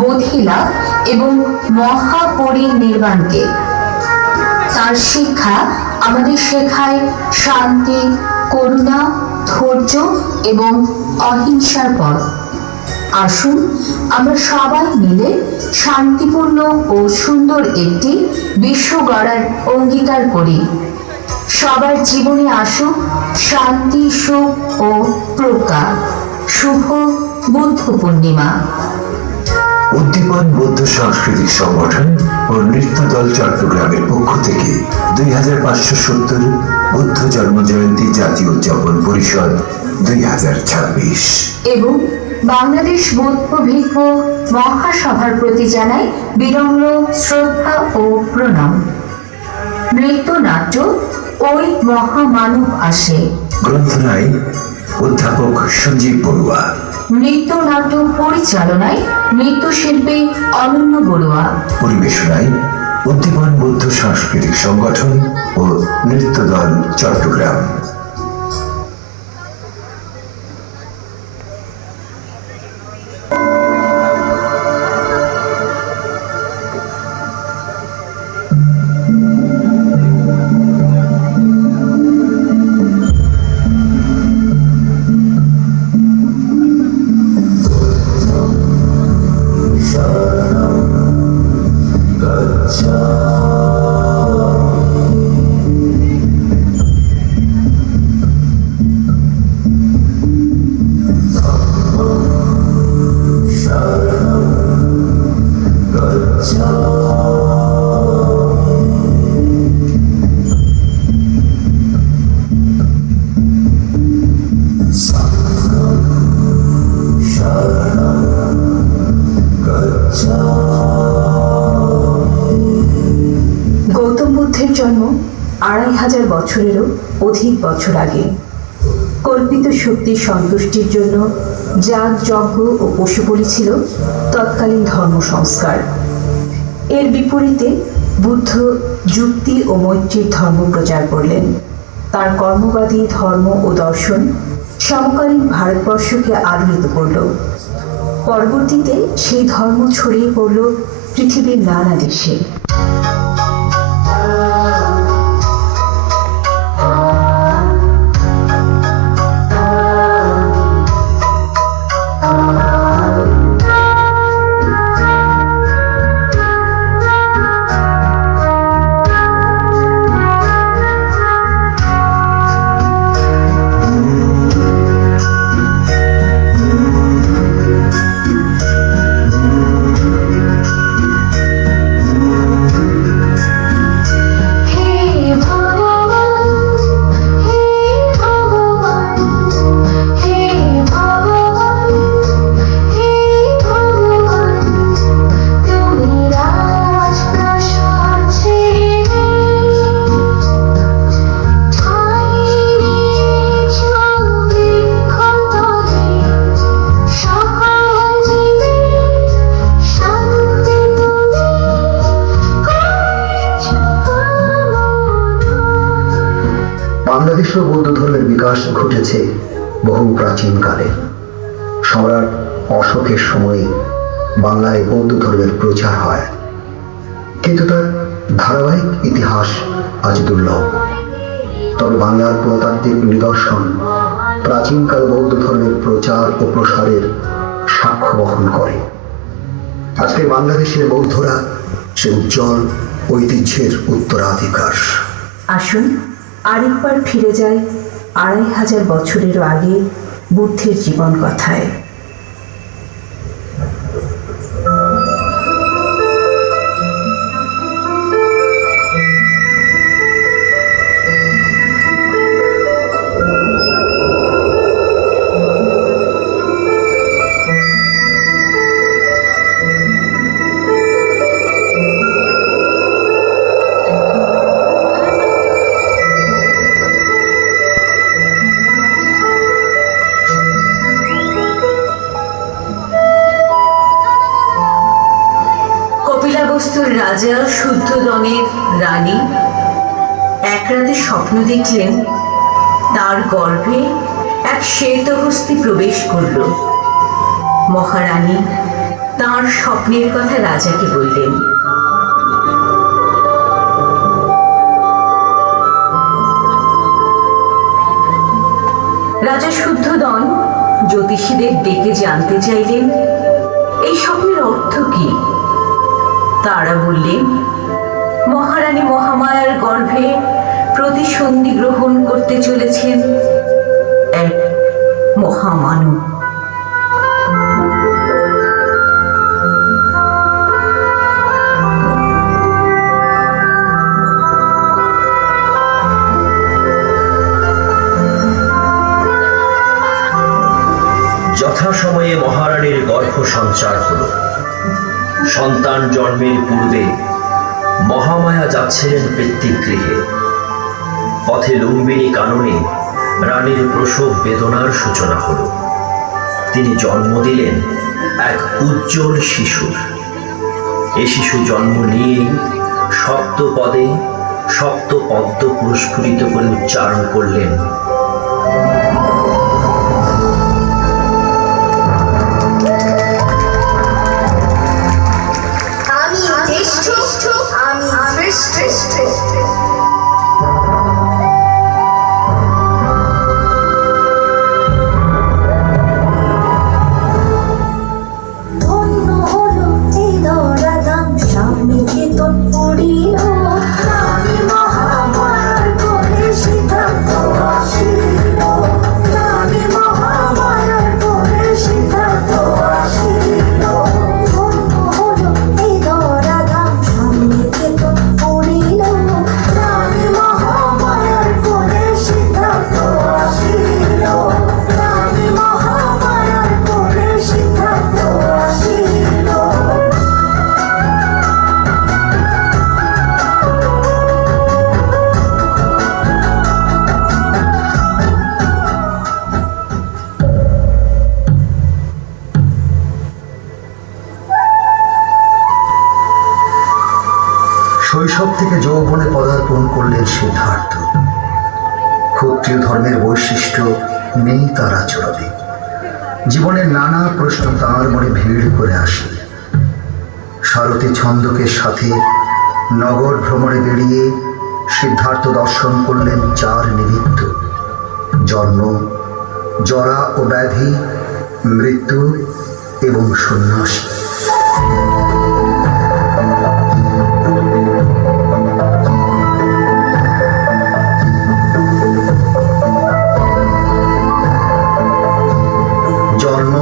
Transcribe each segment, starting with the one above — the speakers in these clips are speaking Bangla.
বোধিলাভ এবং মহাপরিনির্বাণকে। তার শিক্ষা আমাদের শেখায় শান্তি, করুণা, ধৈর্য এবং অহিংসার পথ। আসুন আমরা সবাই মিলে শান্তিপূর্ণ ও সুন্দর একটি বিশ্ব গড়ার অঙ্গীকার করি। সবার জীবনে আসুক শান্তি, সুখ ও প্রজ্ঞা। শুভ বুদ্ধ পূর্ণিমা। উদ্দীপন বৌদ্ধ সাংস্কৃতিক সংগঠন ও নৃত্য দল চট্টগ্রামের পক্ষ থেকে 2570 বুদ্ধ জন্মজয়ন্তী জাতীয় উদযাপন পরিষদ 2026 এবং বাংলাদেশ বৌদ্ধ ভিক্ষু মহাসভার প্রতি জানাই বিনম্র শ্রদ্ধা ও প্রণাম। নৃত্যনাট্য ওই মহামানব আসে। গ্রন্থনায় অধ্যাপক সঞ্জীব বড়ুয়া। নৃত্যনাট্য পরিচালনায় নৃত্যশিল্পী অনন্য বড়ুয়া। পরিবেশনায় উদ্দীপন বৌদ্ধ সাংস্কৃতিক সংগঠন ও নৃত্য দল চট্টগ্রাম। গৌতম বুদ্ধের জন্ম 2500 বছরেরও অধিক বছর আগে। কল্পিত শক্তির সন্তুষ্টির জন্য যাগ, যজ্ঞ ও পশু বলি ছিল তৎকালীন ধর্ম সংস্কার। এর বিপরীতে বুদ্ধ যুক্তি ও মৈত্রীর ধর্ম প্রচার করলেন। তার কর্মবাদী ধর্ম ও দর্শন সমকালীন ভারতবর্ষকে আলোড়িত করল। পরবর্তীতে সেই ধর্ম ছড়িয়ে পড়ল পৃথিবীর নানা দেশে। বাংলাদেশেও বৌদ্ধ ধর্মের বিকাশ ঘটেছে বহু প্রাচীনকালে। সম্রাট অশোকের সময়ে বাংলায় বৌদ্ধ ধর্মের প্রচার হয়, কিন্তু তার ধারাবাহিক ইতিহাস আজ দুর্লভ। তবে বাংলার প্রত্নতাত্ত্বিক নিদর্শন প্রাচীনকাল বৌদ্ধ ধর্মের প্রচার ও প্রসারের সাক্ষ্য বহন করে। আজকে বাংলাদেশের বৌদ্ধরা সে উজ্জ্বল ঐতিহ্যের উত্তরাধিকার। আসুন আরেকবার ফিরে যায় 2500 বছরেরও আগে বুদ্ধের জীবন কথায়। কপিলাবস্তুর রাজা শুদ্ধোদনের রানী এক রাতে স্বপ্ন দেখলেন তার গর্ভে এক শ্বেতহস্তি প্রবেশ করল। মহারানী তাঁর তাঁর স্বপ্নের কথা রাজাকে বললেন। রাজা শুদ্ধোদন জ্যোতিষীদের ডেকে জানতে চাইলেন এই স্বপ্নের অর্থ কি। তারা বললেন, মহারানী মহামায়ার গর্ভে প্রতিসন্ধি গ্রহণ করতে চলেছেন এক মহামানব। যথাসময়ে মহারানীর গর্ভ সঞ্চার হল। সন্তান জন্মের পূর্বে মহামায়া যাচ্ছিলেন পিতৃগৃহে। পথে লুম্বিনী কাননে রানীর প্রসব বেদনার সূচনা হল। তিনি জন্ম দিলেন এক উজ্জ্বল শিশুর। এ শিশু জন্ম নিয়েই সপ্তপদে সপ্তপদ্ম পুরস্কৃত করে উচ্চারণ করলেন, আমি জ্যেষ্ঠ, আমি শ্রেষ্ঠ। ধন্য হলো এই ধরাধাম, সামনে কেতন পড়িল, রানী মহামায়ার কোলে সিদ্ধার্থ আসিল, রানী মহামায়ার কোলে সিদ্ধার্থ আসিল। ধন্য হলো এই ধরাধাম, সামনে কেতন পড়িল, রানী মহামায়ার কোলে সিদ্ধার্থ আসিল, রানী মহামায়ার কোলে সিদ্ধার্থ আসিল। শৈশব থেকে যৌবনে পদার্পণ করলেন সিদ্ধার্থ। ক্ষত্রিয় ধর্মের বৈশিষ্ট্য নেই তার আচরণে। জীবনের নানা প্রশ্ন তাঁর মনে ভিড় করে আসে। সারথী ছন্দকের সাথে নগর ভ্রমণে বেরিয়ে সিদ্ধার্থ দর্শন করলেন চার নিমিত্ত: জন্ম, জরা ও ব্যাধি, মৃত্যু এবং সন্ন্যাসী। জন্ম,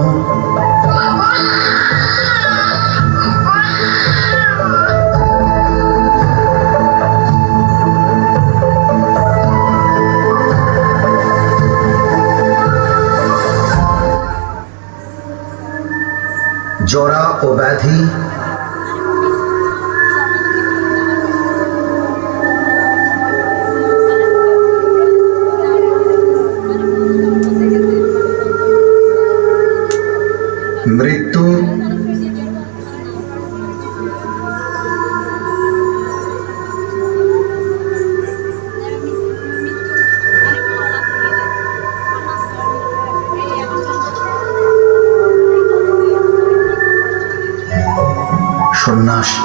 জরা ও ব্যাধি, মৃত্যু, সন্ন্যাসী।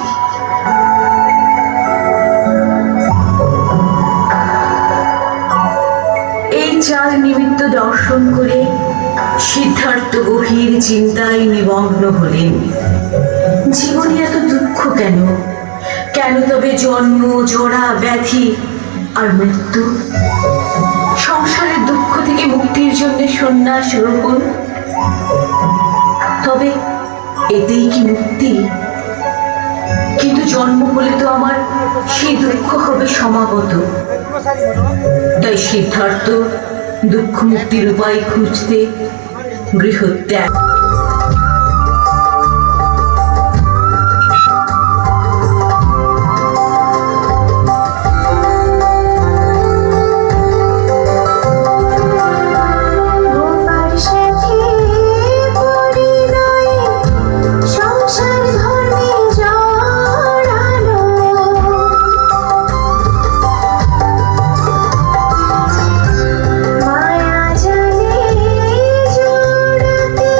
এই চার নিমিত্ত দর্শন করে সিদ্ধার্থ গভীর চিন্তায় নিমগ্ন হলেন। জীবনে এত দুঃখ কেন? কেন তবে জন্ম, জরা, ব্যাধি আর মৃত্যু? সংসারের দুঃখ থেকে মুক্তির জন্য সন্ন্যাস গ্রহণ, তবে এতেই কি মুক্তি? কিন্তু জন্ম হলে তো আমার সেই দুঃখ হবে সমাগত। তাই সিদ্ধার্থ দুঃখ মুক্তির উপায় খুঁজতে গৃহত্যাগ। গোপাল সাথে পরিণয়ে সংসার ধর্মে জড়ালো, মায়া জালে জড়াতে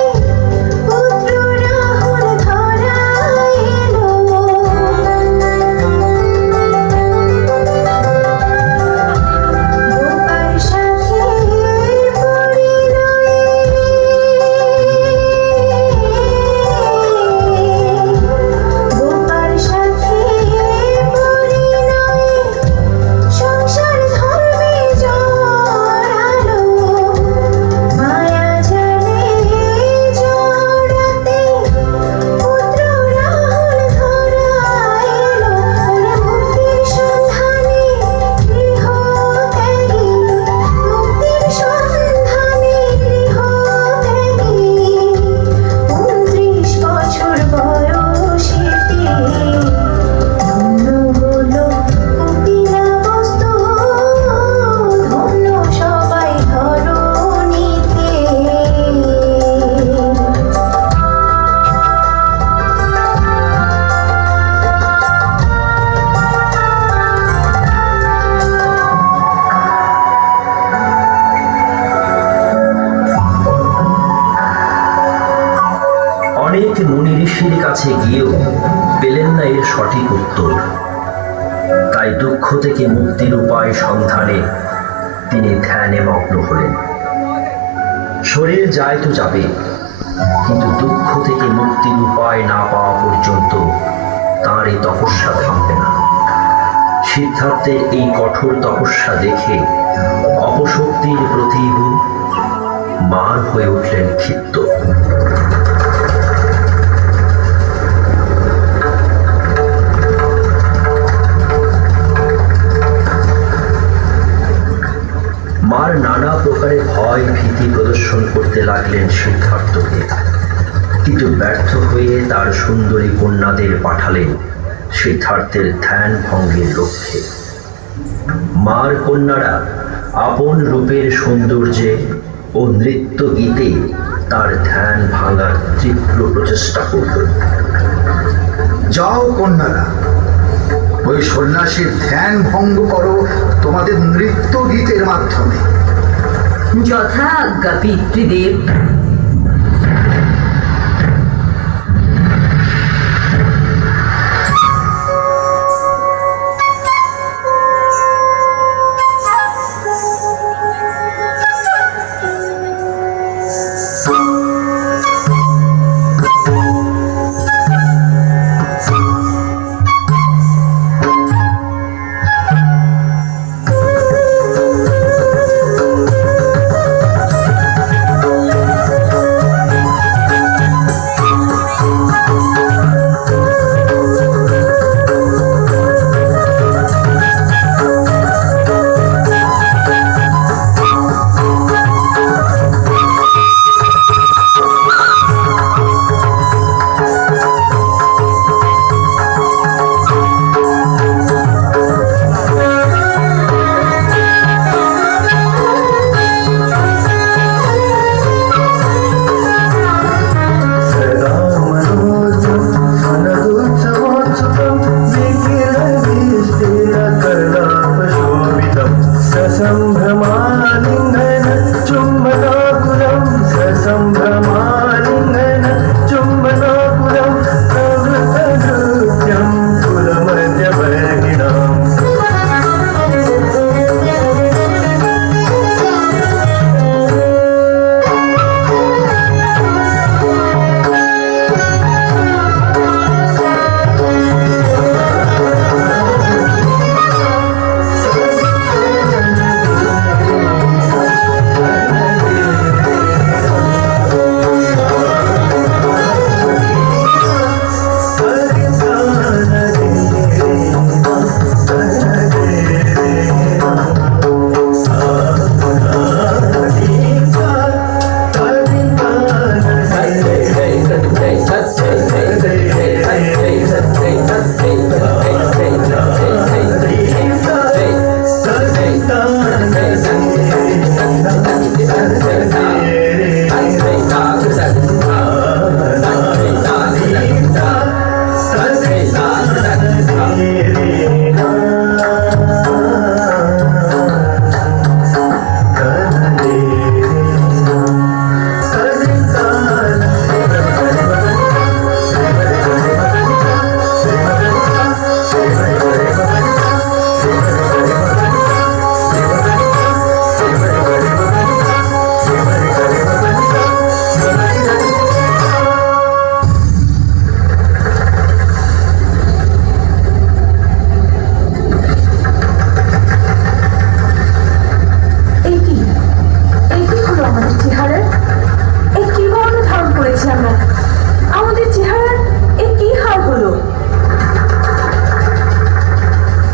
মুনি ঋষির কাছে গিয়েও পেলেন না এর সঠিক উত্তর। তাই দুঃখ থেকে মুক্তির উপায় সন্ধানে তিনি ধ্যানে মগ্ন হলেন। শরীর যায় তো যাবে, কিন্তু দুঃখ থেকে মুক্তির উপায় না পাওয়া পর্যন্ত তাঁর এই তপস্যা থামবে না। সিদ্ধার্থের এই কঠোর তপস্যা দেখে অপশক্তির প্রতিভু মার হয়ে উঠলেন ক্ষিপ্ত। মার নানা প্রকারে ভয় ভীতি প্রদর্শন করতে লাগলেন সিদ্ধার্থকে, কিন্তু ব্যর্থ হয়ে তার সুন্দরী কন্যাদের পাঠালেন সিদ্ধার্থের ধ্যান ভঙ্গের লক্ষ্যে। মার কন্যারা আপন রূপের সৌন্দর্যে ও নৃত্য গীতে তার ধ্যান ভাঙার তীব্র প্রচেষ্টা করল। যাও কন্যারা, ওই সন্ন্যাসীর ধ্যান ভঙ্গ করো তোমাদের নৃত্য গীতের মাধ্যমে। যথা আজ্ঞা পিতৃদেব।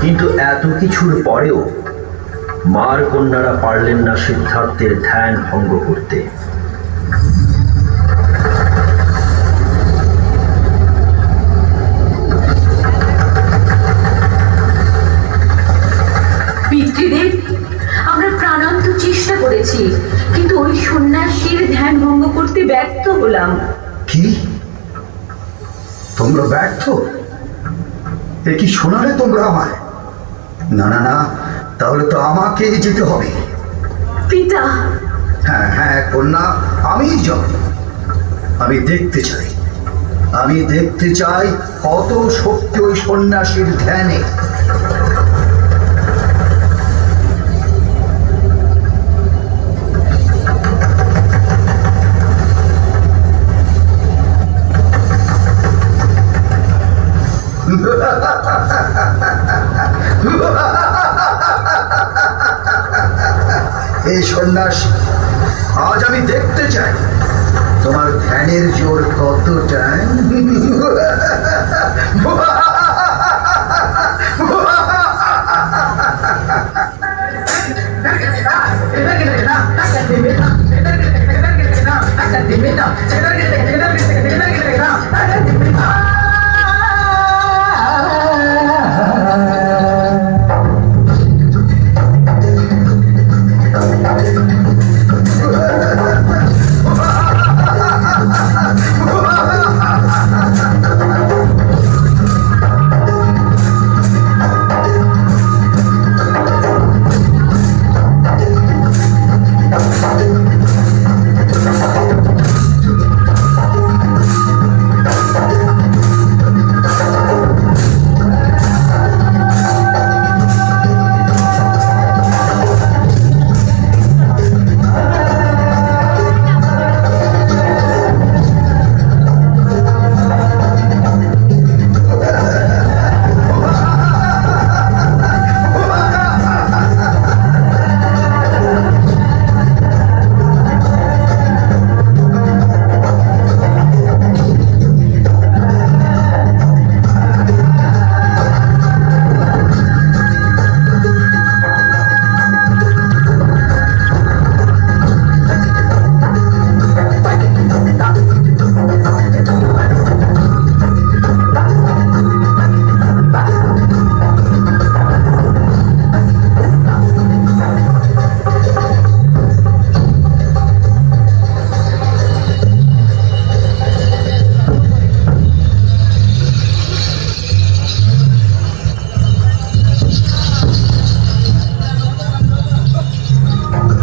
কিন্তু এত কিছুর পরেও মার কন্যারা পারলেন না সিদ্ধার্থের ধ্যান ভঙ্গ করতে। পিতৃদেব, আমরা প্রাণান্ত চেষ্টা করেছি, কিন্তু ওই সন্ন্যাসীর ধ্যান ভঙ্গ করতে ব্যর্থ হলাম। কি তোমরা ব্যর্থ? এ কি শোনালে তোমরা আমায়? না না না, তাহলে তো আমাকেই যেতে হবে। পিতা। হ্যাঁ হ্যাঁ কন্যা, আমি যাব। আমি দেখতে চাই আমি দেখতে চাই কত শক্তি ওই সন্ন্যাসীর ধ্যানে। এই সন্ন্যাসী, আজ আমি দেখতে চাই তোমার ধ্যানের জোর কতটা।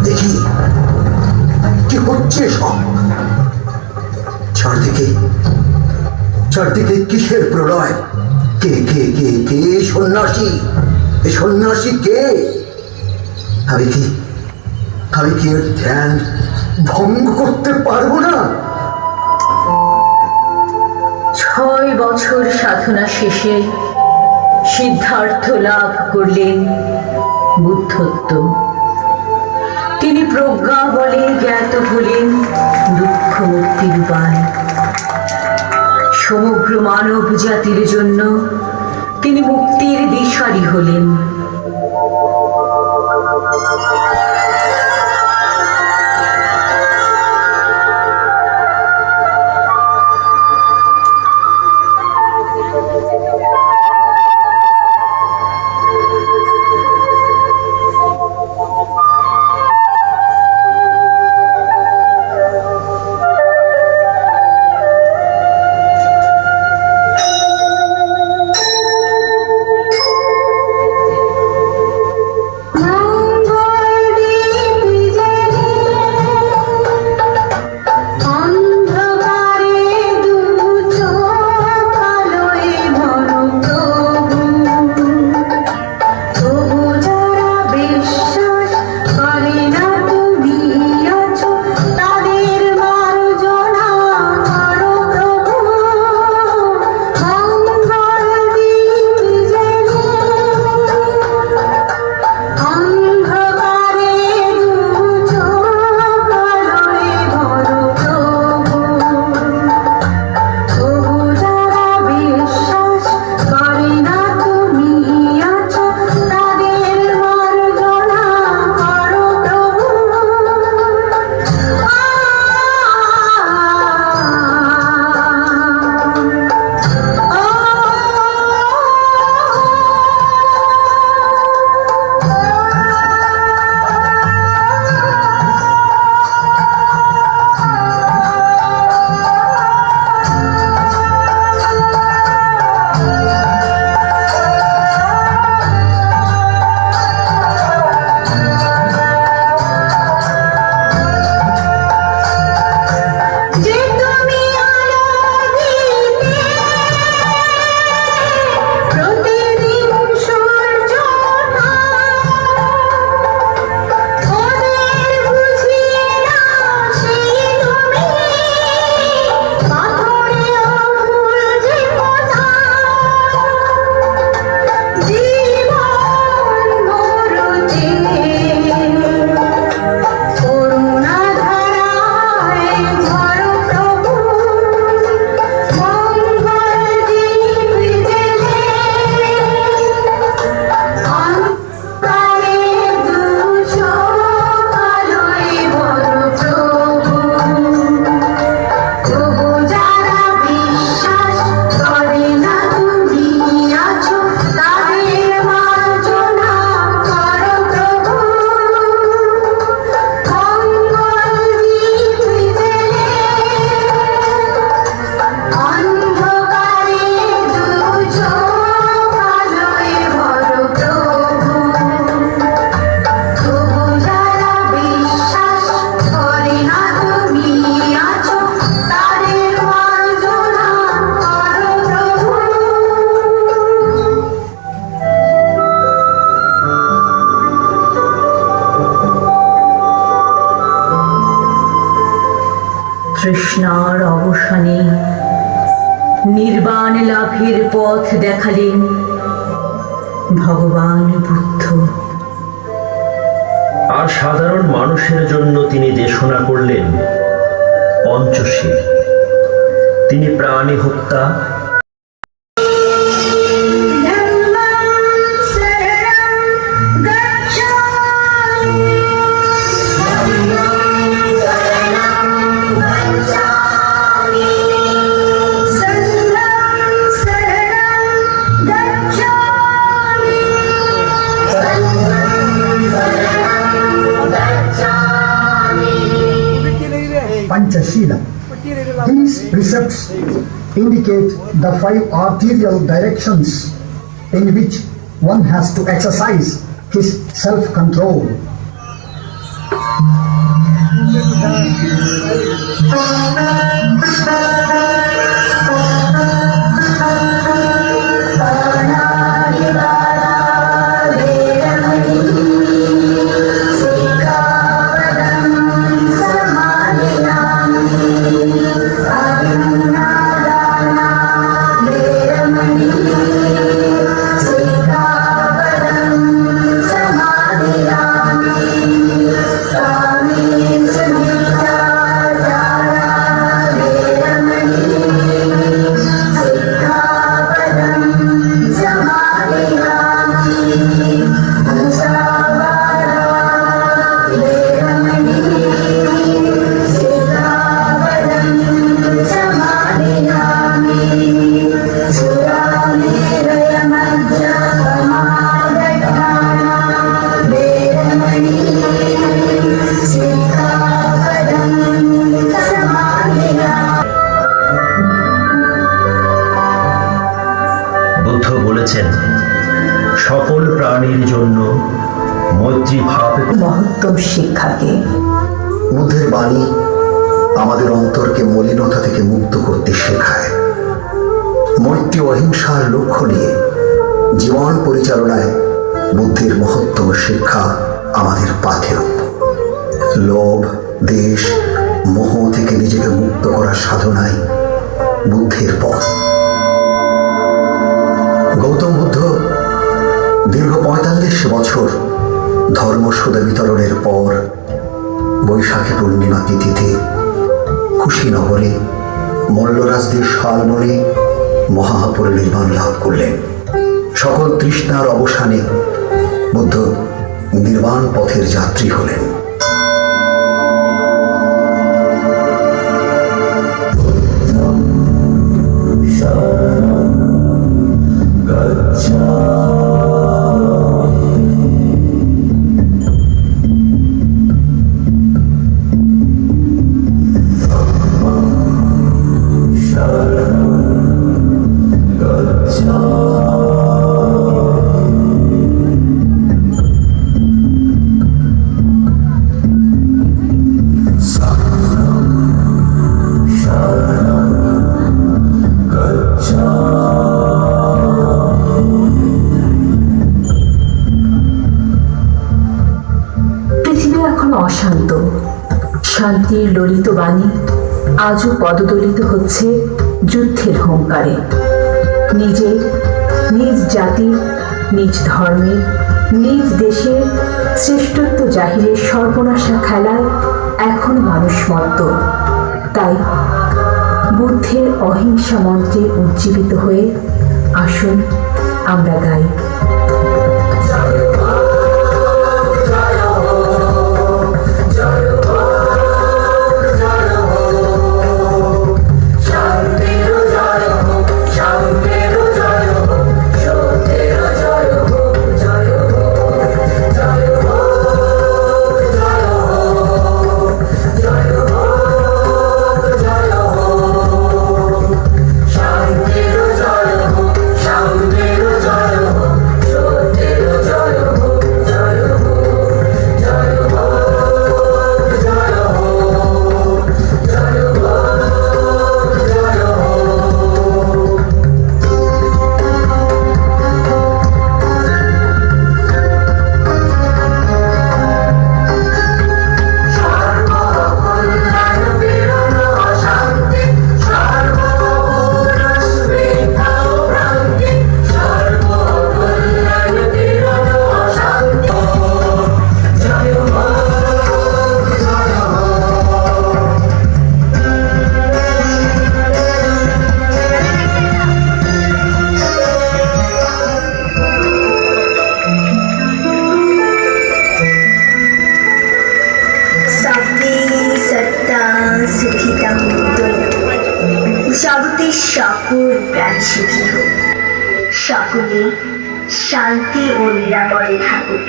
দেখি কি হচ্ছে সব। চারদিকে চারদিকে কিসের প্রলয়? কে কে কে কে সন্ন্যাসী? এই সন্ন্যাসী কে? আমি কি এর ধ্যান ভঙ্গ করতে পারবো না? 6 বছর সাধনা শেষে সিদ্ধার্থ লাভ করলেন বুদ্ধত্ব। তিনি প্রজ্ঞা বলে জ্ঞাত হলেন দুঃখ মুক্তির উপায়। সমগ্র মানব জাতির জন্য তিনি মুক্তির দিশারি হলেন। জ্ঞান লাভের পথ দেখালেন ভগবান বুদ্ধ। আর সাধারণ মানুষের জন্য তিনি দেশনা করলেন পঞ্চশীল। তিনি প্রাণী হত্যা, Panchashila. These precepts indicate the 5 arterial directions in which one has to exercise his self-control. Buddha বলেছেন সকল প্রাণীর জন্য মৈত্রী ভাব মহত্তম শিক্ষাকে। বুদ্ধের বাণী আমাদের অন্তরকে মলিনতা থেকে মুক্ত করতে শেখায়। মৈত্রী অহিংসার লক্ষ্য নিয়ে জীবন পরিচালনায় বুদ্ধের মহত্তম শিক্ষা আমাদের পাথেয়। লোভ, দেশ, মোহ থেকে নিজেকে মুক্ত করার সাধনায় বুদ্ধের পথ। গৌতম বুদ্ধ দীর্ঘ ৪৫ বছর ধর্মসুধা বিতরণের পর বৈশাখী পূর্ণিমা তিথিতে কুশীনগরে মল্লরাজদের শালবনে মহাপরিনির্বাণ লাভ করলেন। সকল তৃষ্ণার অবসানে বুদ্ধ নির্বাণ পথের যাত্রী হলেন। পৃথিবী এখনো অশান্ত। শান্তির ললিত বাণী আজও পদদলিত হচ্ছে যুদ্ধের হুঙ্কারে। নিজের, নিজ জাতি, নিজ ধর্মের, নিজ দেশের শ্রেষ্ঠত্ব জাহিরের সর্বনাশা খেলায় এখন মানুষ মত্ত। তাই বুদ্ধের অহিংসা মন্ত্রে উজ্জীবিত হয়ে আসুন আমরা গাই। জয় প্রাণ সুখী হোক, সকলে শান্তি ও নিরাপদে থাকুক।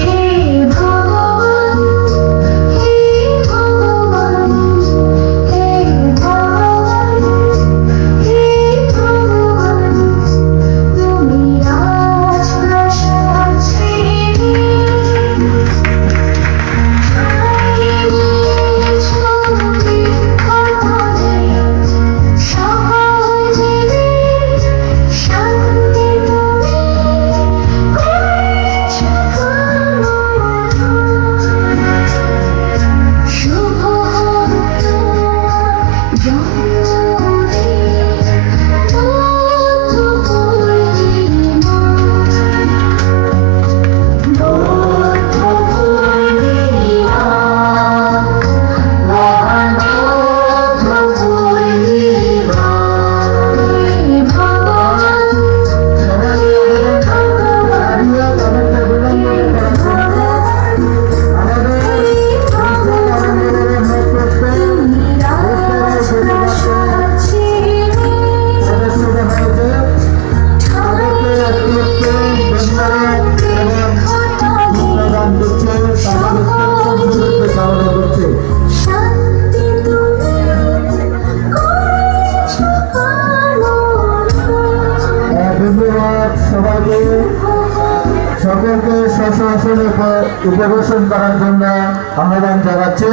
হে ভগবান, হে ভগবান, হে ভগবান, হে ভগবান, তুমি রাজপ্রাসাদ ছেড়ে সকলকে স্ব-স্ব আসনে উপবেশন করার জন্য আহ্বান জানাচ্ছে।